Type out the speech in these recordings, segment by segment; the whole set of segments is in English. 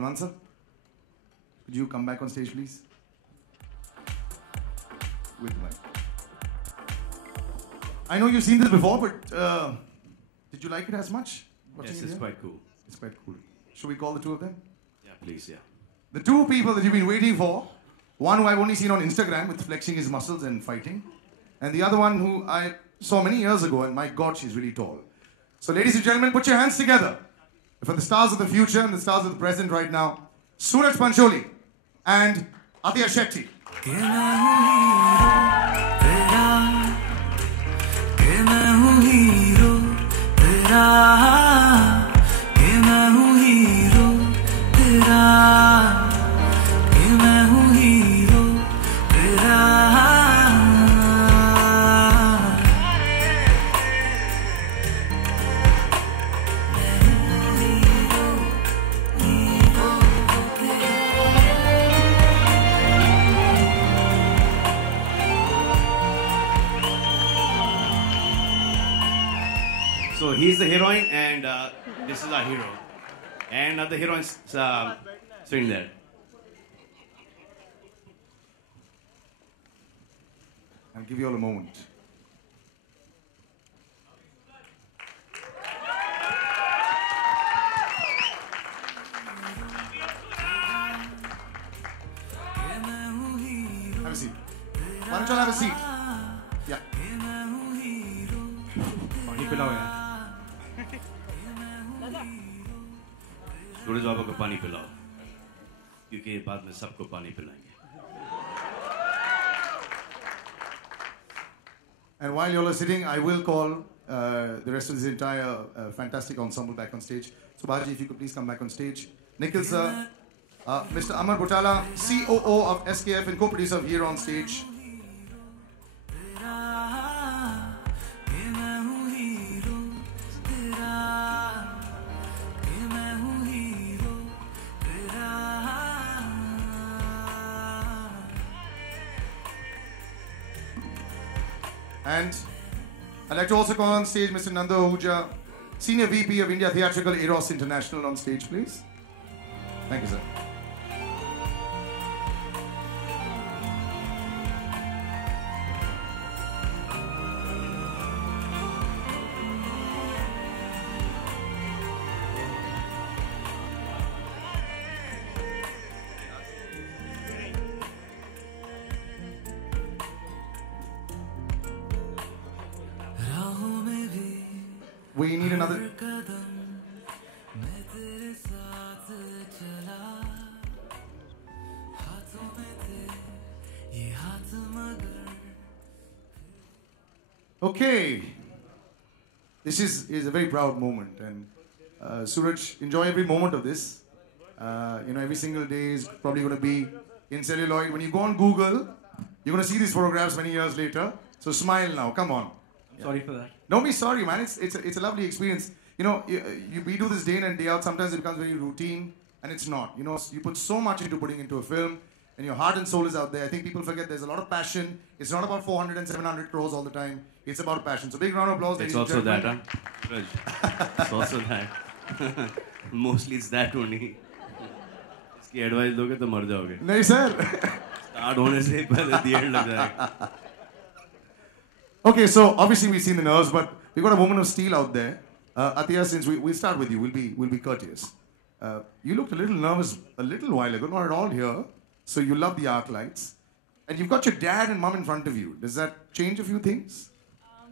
Answer. Could you come back on stage, please? With the mic. I know you've seen this before, but did you like it as much? Yes, it's quite cool. It's quite cool. Should we call the two of them? Yeah, please, yeah. The two people that you've been waiting for. One who I've only seen on Instagram with flexing his muscles and fighting. And the other one who I saw many years ago, and my God, she's really tall. So ladies and gentlemen, put your hands together for the stars of the future and the stars of the present right now. Suraj Pancholi and Atiya Shetty. So he's the heroine and this is our hero. And the heroine's sitting there. I'll give you all a moment. Have a seat. Why don't you all have a seat? Yeah. पानी पिलाओ यार सूरज बाबा को पानी पिलाओ क्योंकि बाद में सबको पानी पिलाएंगे. And while you all are sitting, I will call the rest of this entire fantastic ensemble back on stage. So Baji, if you could please come back on stage. Nikhil sir, Mr. Amar Butala, COO of SKF and co-producer of Here on Stage. And I'd like to also call on stage Mr. Nanda Ahuja, Senior VP of India Theatrical Eros International on stage, please. Thank you, sir. We need another. Okay. This is a very proud moment, and Suraj, enjoy every moment of this. Every single day is probably going to be in celluloid. When you go on Google, you're going to see these photographs many years later. So smile now, come on. Sorry for that. Don't be sorry, man. It's a lovely experience. We do this day in and day out. Sometimes it becomes very routine, and it's not. You put so much into putting into a film, and your heart and soul is out there. I think people forget there's a lot of passion. It's not about 400 and 700 crores all the time. It's about passion. So big round of applause, ladies and gentlemen. It's also that, huh? It's also that. Mostly it's that only. इसकी advice दोगे तो मर जाओगे. नहीं sir. Start होने से पहले the end लग जाएगा. Okay, so obviously we've seen the nerves, but we've got a woman of steel out there. Atiya, since we'll start with you, we'll be courteous. You looked a little nervous a little while ago, not at all here. So you love the arc lights. And you've got your dad and mom in front of you. Does that change a few things?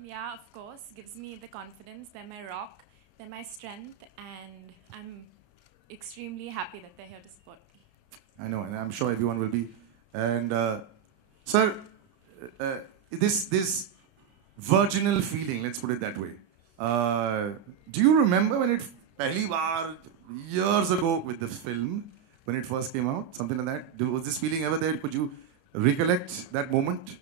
Yeah, of course. Gives me the confidence. They're my rock. They're my strength. And I'm extremely happy that they're here to support me. I know, and I'm sure everyone will be. And, sir, this virginal feeling, let's put it that way. Do you remember when it, pehli baar, years ago with this film, when it first came out, something like that? Was this feeling ever there? Could you recollect that moment?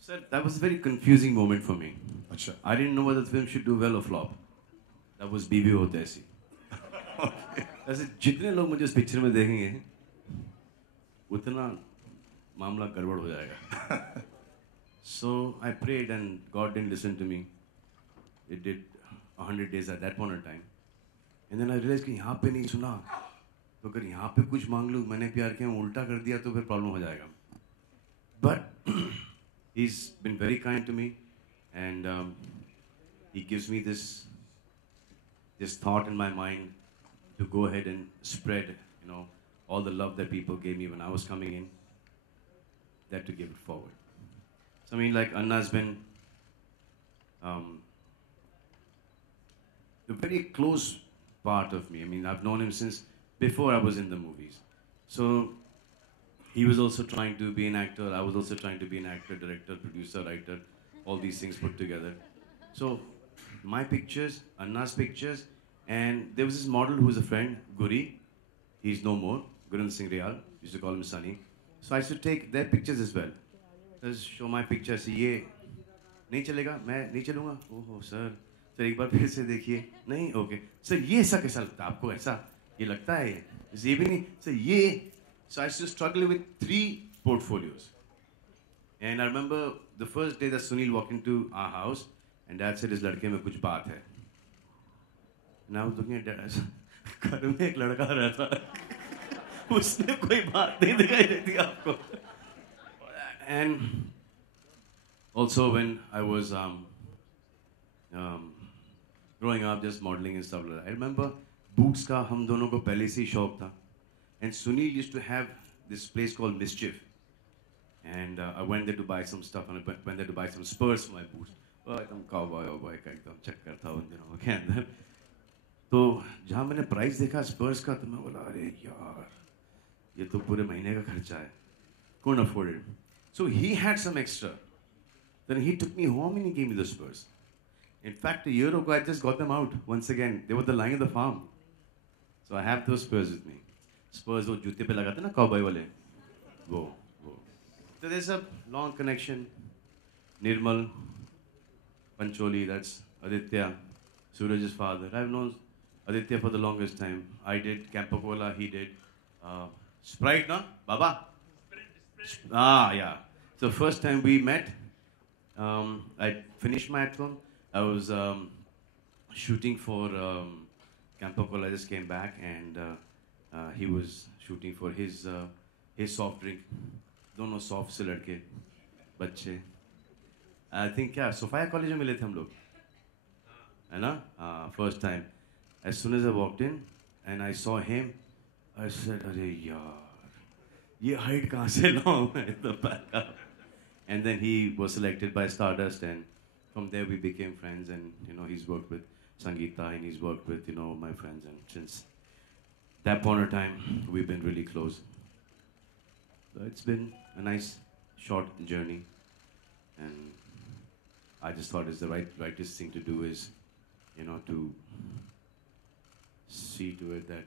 Sir, that was a very confusing moment for me. Achha. I didn't know whether the film should do well or flop. That was BB होता ऐसी. ऐसे जितने लोग मुझे इस picture में देखेंगे, उतना मामला गड़बड़ हो जाएगा. So I prayed and God didn't listen to me. It did 100 days at that point in time. And then I realized कि यहाँ पे नहीं सुना, तो अगर यहाँ पे कुछ मांग लूँ मैंने प्यार किया उल्टा कर दिया तो फिर प्रॉब्लम हो जाएगा. But he's been very kind to me, and he gives me this thought in my mind to go ahead and spread, all the love that people gave me when I was coming in, that to give it forward. So I mean, like Anna's been a very close part of me. I mean, I've known him since before I was in the movies. So he was also trying to be an actor. I was also trying to be an actor, director, producer, writer, all these things put together. So my pictures, Anna's pictures, and there was this model who was a friend, Guri. He's no more. Gurinder Singh Rial. Used to call him Sunny. So I used to take their pictures as well. Just show my pictures. ये नहीं चलेगा, मैं नहीं चलूँगा. ओहो sir, sir एक बार फिर से देखिए. नहीं, ओके. सर ये ऐसा कैसा लगता है आपको? ऐसा ये लगता है ये भी नहीं. सर ये. So I used to struggle with 3 portfolios. And I remember the first day that Sunil walked into our house, and Dad said, "इस लड़के में कुछ बात है." And I was looking at Dad. घर में एक लड़का रहता है. उसने कोई बात नहीं दिखाई देती आपको. And also when I was growing up, just modeling and stuff like that, I remember boots का हम दोनों को पहले से ही शौक था. And Sunil used to have this place called Mischief. And I went there to buy some stuff, and I went there to buy some Spurs for my boots. एकदम cowboy का एकदम चक्कर था उन दिनों के अंदर. तो जहाँ मैंने प्राइस देखा स्पर्स का, तो मैं बोला अरे यार ये तो पूरे महीने का खर्चा है. Couldn't afford it. So he had some extra. Then he took me home and he gave me the Spurs. In fact, a year ago I just got them out once again. They were the lying in the farm. So I have those Spurs with me. Spurs वो जूते पे लगाते ना cowboy वाले. वो. So there's a long connection. Nirmal, Pancholi, that's Aditya, Suraj's father. I've known Aditya for the longest time. I did Campacola, he did Sprite, no? Baba? Yeah. So first time we met, I finished my film. I was shooting for Campacola. I just came back, and he was shooting for his soft drink. दोनों soft से लड़के बच्चे. I think क्या सोफाया college में मिले थे हम लोग, है ना? First time. As soon as I walked in and I saw him, I said, अरे यार, ये height कहाँ से लाऊं मैं the back. And then he was selected by Stardust, and from there we became friends. And he's worked with Sangeeta, and he's worked with my friends, and since that point of time we've been really close. So it's been a nice short journey, and I just thought it's the rightest thing to do is to see to it that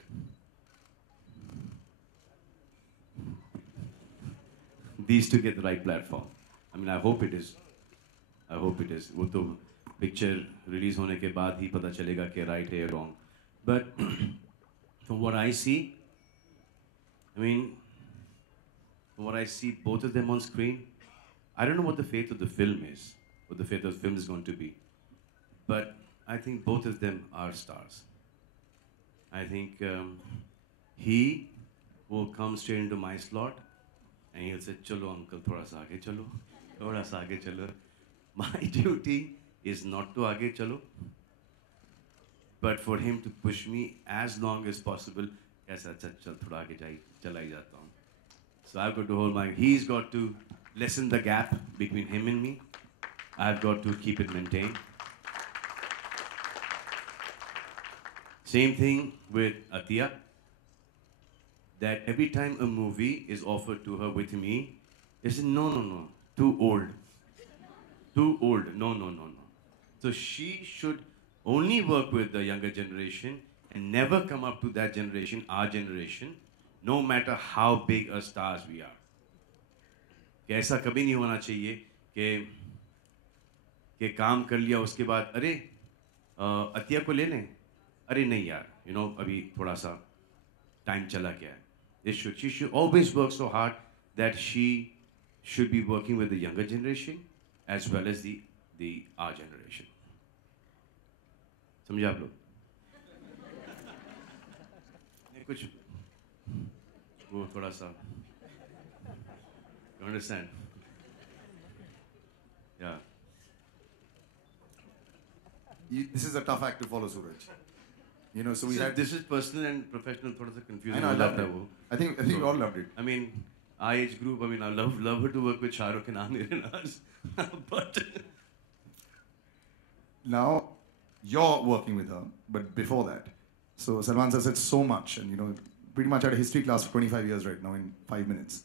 these two get the right platform. I mean, I hope it is. I hope it is. वो तो picture release होने के बाद ही पता चलेगा कि right है या wrong. But from what I see, both of them on screen, I don't know what the fate of the film is, what the fate of the film is going to be. But I think both of them are stars. I think he will come straight into my slot, and he'll say, "Chalo uncle, thoda sa aage chalo, thoda sa aage chalo." My duty is not to aage chalo, but for him to push me as long as possible. Kaisa chal thoda aage chala hi jata hu. So I've got to hold my. He's got to lessen the gap between him and me. I've got to keep it maintained. Same thing with Atiya. That every time a movie is offered to her with me, they say, no, too old. Too old, no. So she should only work with the younger generation and never come up to that generation, our generation, no matter how big a stars we are. कि ऐसा कभी नहीं होना चाहिए कि काम कर लिया उसके बाद अरे अतिया को ले लें, अरे नहीं यार, अभी थोड़ा सा टाइम चला गया है. She should always work so hard that she should be working with the younger generation as well as the our generation. समझे आप लोग? कुछ वो थोड़ा सा, you understand? Yeah. This is a tough act to follow, Suraj. You know, so we had. This is personal and professional. थोड़ा सा confusing. I know, I loved it. वो. I think we all loved it. I mean, our age group. I mean, I love her to work with Shah Rukh and Amir and us, but Now, you're working with her, but before that. So Salman sir said so much, and you know, pretty much had a history class for 25 years right now in 5 minutes.